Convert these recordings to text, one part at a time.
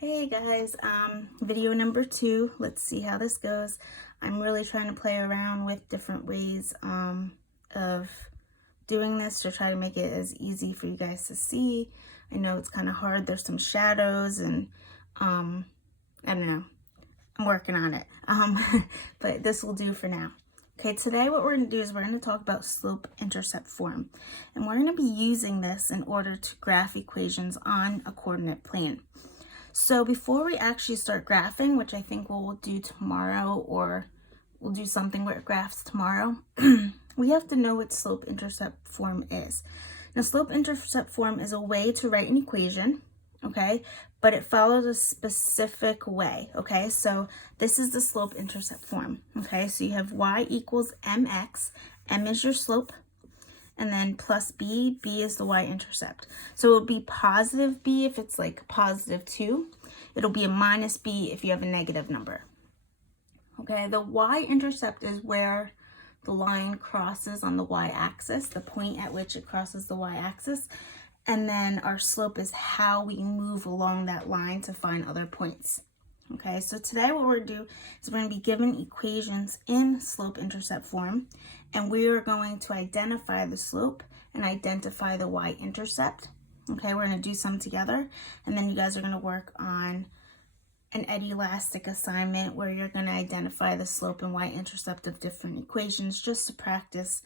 Hey guys, video number 2. Let's see how this goes. I'm really trying to play around with different ways of doing this to try to make it as easy for you guys to see. I know it's kind of hard. There's some shadows and I don't know. I'm working on it. But this will do for now. Okay, today what we're going to do is we're going to talk about slope-intercept form. And we're going to be using this in order to graph equations on a coordinate plane. So before we actually start graphing, which I think we'll do tomorrow, or we'll do something with graphs tomorrow, we have to know what slope-intercept form is. Now, slope-intercept form is a way to write an equation, okay, but it follows a specific way, okay? So this is the slope-intercept form, okay? So you have y equals mx, m is your slope, and then plus b, b is the y-intercept. So it'll be positive b if it's like positive 2. It'll be a minus b if you have a negative number. Okay, the y-intercept is where the line crosses on the y-axis, the point at which it crosses the y-axis. And then our slope is how we move along that line to find other points. Okay, so today what we're going to do is we're going to be given equations in slope-intercept form, and we are going to identify the slope and identify the y-intercept. Okay, we're going to do some together, and then you guys are going to work on an eddy elastic assignment where you're going to identify the slope and y-intercept of different equations just to practice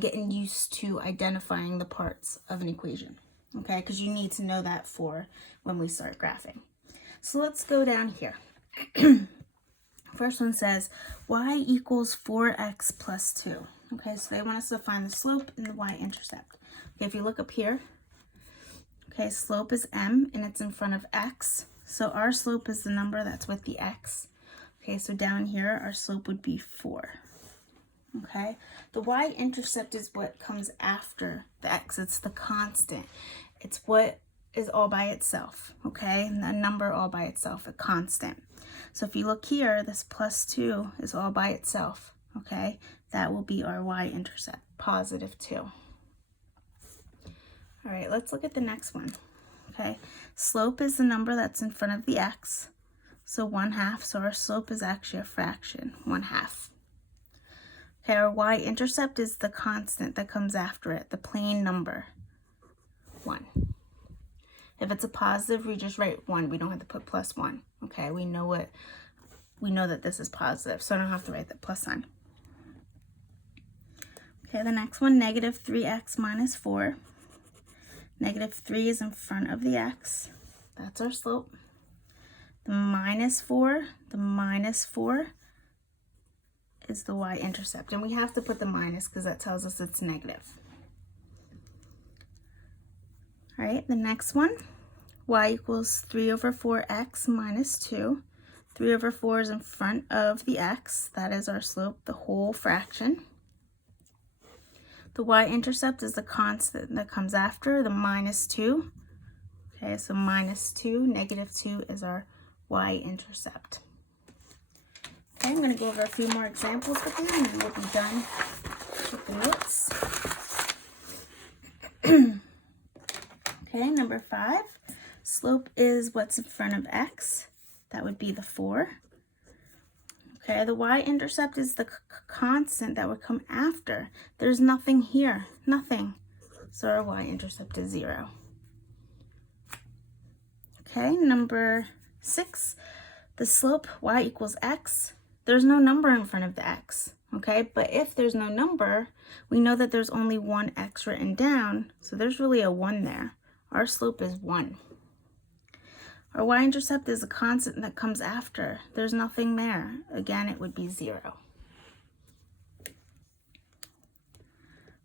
getting used to identifying the parts of an equation. Okay, because you need to know that for when we start graphing. So let's go down here. First one says y equals 4x plus 2. Okay, so they want us to find the slope and the y-intercept. Okay, if you look up here, okay, slope is m and it's in front of x. So our slope is the number that's with the x. Okay, so down here our slope would be 4. Okay, the y-intercept is what comes after the x. It's the constant. It's what is all by itself, okay? And a number all by itself, a constant. So if you look here, this plus 2 is all by itself, okay? That will be our y-intercept, positive 2. All right, let's look at the next one, okay? Slope is the number that's in front of the x, so 1/2. So our slope is actually a fraction, 1/2. Okay, our y-intercept is the constant that comes after it, the plain number, 1. If it's a positive, we just write 1. We don't have to put plus 1. Okay, we know that this is positive, so I don't have to write the plus sign. Okay, the next one, negative 3x minus 4. Negative 3 is in front of the x. That's our slope. The minus 4 is the y-intercept. And we have to put the minus because that tells us it's negative. All right, the next one, y equals 3/4x minus 2. 3/4 is in front of the x. That is our slope, the whole fraction. The y-intercept is the constant that comes after, the minus 2. Okay, so minus 2, negative 2 is our y-intercept. Okay, I'm going to go over a few more examples with you, and then we'll be done with the notes. Okay, number 5, slope is what's in front of x. That would be the 4. Okay, the y-intercept is the constant that would come after. There's nothing here, nothing. So our y-intercept is 0. Okay, number 6, the slope y equals x. There's no number in front of the x. Okay, but if there's no number, we know that there's only one x written down, so there's really a 1 there. Our slope is 1. Our y-intercept is a constant that comes after. There's nothing there. Again, it would be 0.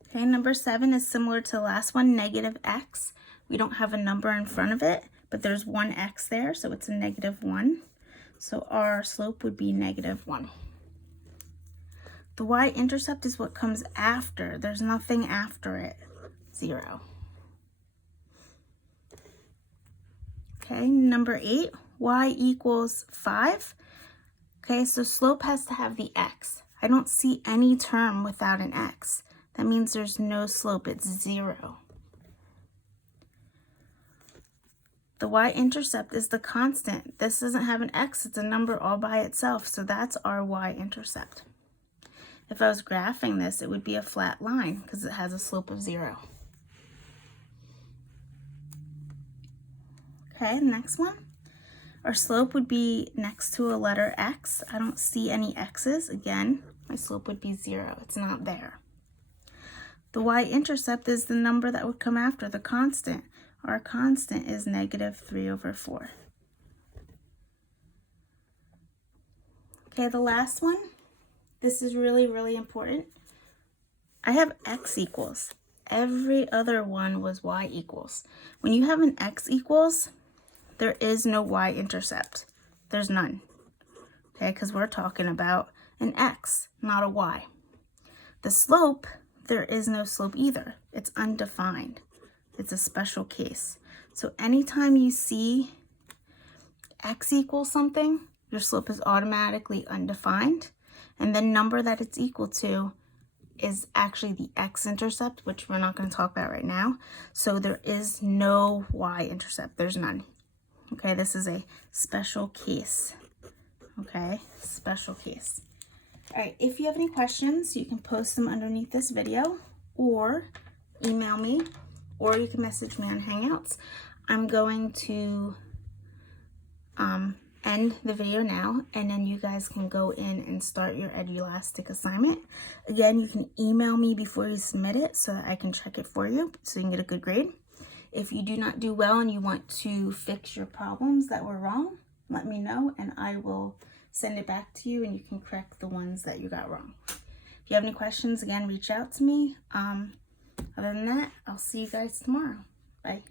Okay, number 7 is similar to the last one, negative x. We don't have a number in front of it, but there's one x there, so it's a negative 1. So our slope would be negative 1. The y-intercept is what comes after. There's nothing after it, 0. Okay, number 8, y equals 5. Okay, so slope has to have the x. I don't see any term without an x. That means there's no slope, it's 0. The y-intercept is the constant. This doesn't have an x, it's a number all by itself, so that's our y-intercept. If I was graphing this, it would be a flat line because it has a slope of 0. Okay, next one. Our slope would be next to a letter x. I don't see any x's. Again, my slope would be 0. It's not there. The y-intercept is the number that would come after the constant. Our constant is -3/4. Okay, the last one. This is really, really important. I have x equals. Every other one was y equals. When you have an x equals, there is no y-intercept. There's none. Okay, because we're talking about an x, not a y. The slope, there is no slope either. It's undefined. It's a special case. So anytime you see x equals something, your slope is automatically undefined. And the number that it's equal to is actually the x-intercept, which we're not going to talk about right now. So there is no y-intercept. There's none. Okay, this is a special case. Okay, special case. All right, if you have any questions, you can post them underneath this video or email me, or you can message me on Hangouts. I'm going to end the video now, and then you guys can go in and start your Edulastic assignment. Again, you can email me before you submit it so that I can check it for you so you can get a good grade. If you do not do well and you want to fix your problems that were wrong, let me know and I will send it back to you and you can correct the ones that you got wrong. If you have any questions, again, reach out to me. Other than that, I'll see you guys tomorrow. Bye.